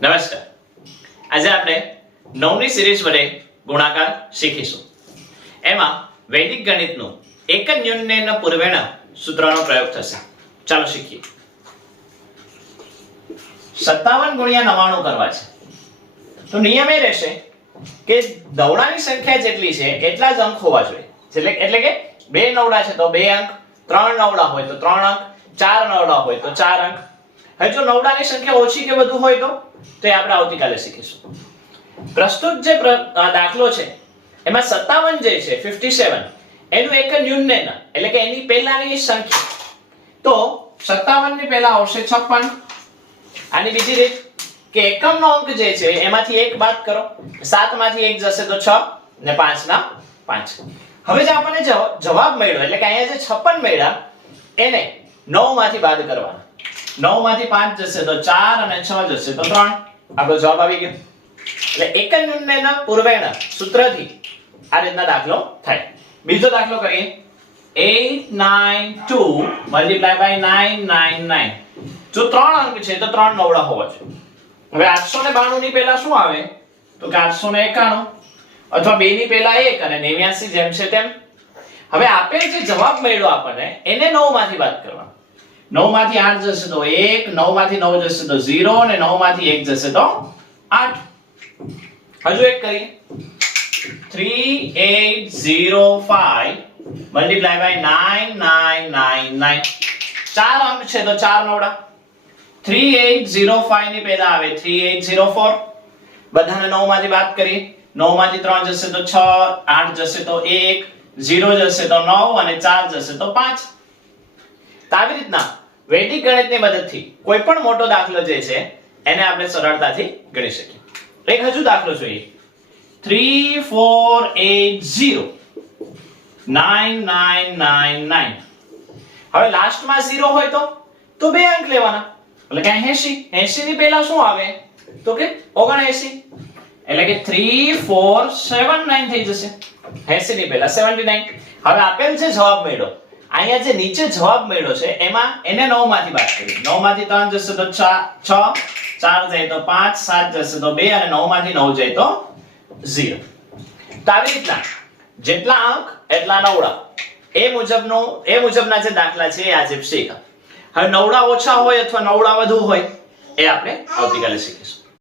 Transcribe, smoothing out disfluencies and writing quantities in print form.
નમસ્કાર. આજે આપણે 9ની સિરીઝ વડે ગુણાકાર શીખીશું. એમાં વૈદિક ગણિતનું એક ન્યૂનન પૂર્વેણ સૂત્રનો પ્રયોગ થશે. ચાલો શીખીએ. 57 ગુણ્યા 99 કરવા છે. તો નિયમ એ રહેશે કે દવડાની સંખ્યા જેટલી છે એટલા જ અંક હોવા જોઈએ. એટલે કે 2 નવડા છે તો 2 અંક, 3 નવડા હોય તો 3 અંક, 4 નવડા હોય તો 4 અંક. હવે જો નવડાની સંખ્યા ઓછી કે વધુ હોય તો એ આપણે આવતીકાલે શીખીશું. પ્રસ્તુત જે દાખલો છે એમાં 57 જે છે 57 એનું એક ન્યૂનન એટલે કે એની પહેલાની સંખ્યા. તો 57 ની પહેલા આવશે 56. આની બીજી રીત કે એકમનો અંક જે છે એમાંથી 1 બાદ કરો. 7 માંથી 1 જશે તો 6 ને 5 ના 5. હવે જે આપણને જવાબ મળ્યો એટલે કે અહીંયા જે 56 મળ્યા એને 9 માંથી બાદ કરવાના. 9 માંથી 5 જશે તો 4 અને 6 જશે તો 3. આપણો જવાબ આવી ગયો. એટલે એક ન્યૂનન પૂર્વેણ સૂત્રથી આ રીતના દાખલો થાય. બીજો દાખલો કરીએ. 892 મલ્ટીપ્લાય બાય 999. જો 3 અંક છે તો 3 નવડા હોવા જોઈએ. હવે 892 ની પહેલા શું આવે તો કે 891 અથવા 2 ની પહેલા 1 અને 89 જેમ છે તેમ. હવે આપેલ જે જવાબ મળ્યો આપણને એને 9 માંથી બાદ કરવાનો. 9 માંથી 8 જશે તો 1, 9 માંથી 9 જશે તો 0 અને 9 માંથી 1 જશે તો 8. હજુ એક કરીએ. 3805 મલ્ટીપ્લાય બાય 9999. 4 અંક છે તો 4 નવડા. 3805 ની પહેલા આવે 3804. બધાને 9 માંથી બાદ કરીએ. 9 માંથી 3 જશે તો 6, 8 જશે તો 1, 0 જશે તો 9 અને 4 જશે તો 5. આવી રીતના વૈદિક ગણિતની મદદથી કોઈ પણ મોટો દાખલો જે છે એને આપણે સરળતાથી ગણી શકીએ. એક હજુ દાખલો જોઈએ. 3480 9999. હવે લાસ્ટમાં 0 હોય તો 2 અંક લેવાના. એટલે કે 80 ની પહેલા શું આવે તો કે 79. એટલે કે 3479 થઈ જશે. 80 ની પહેલા 79. હવે આપેલ જે જવાબ મળ્યો અહીંયા જે નીચે જવાબ મળ્યો છે એમાં એને 9 માંથી બાદ કરીએ. 9 માંથી 3 જશે તો 6, 4 જાય તો 5, 7 જશે તો 2 અને 9 માંથી 9 જાય તો 0. તો આવી રીતના જેટલા અંક એટલા નવડા એ મુજબના જે દાખલા છે એ આજે શીખ્યા. હવે નવડા ઓછા હોય અથવા નવડા વધુ હોય એ આપણે આવતીકાલે શીખીશું.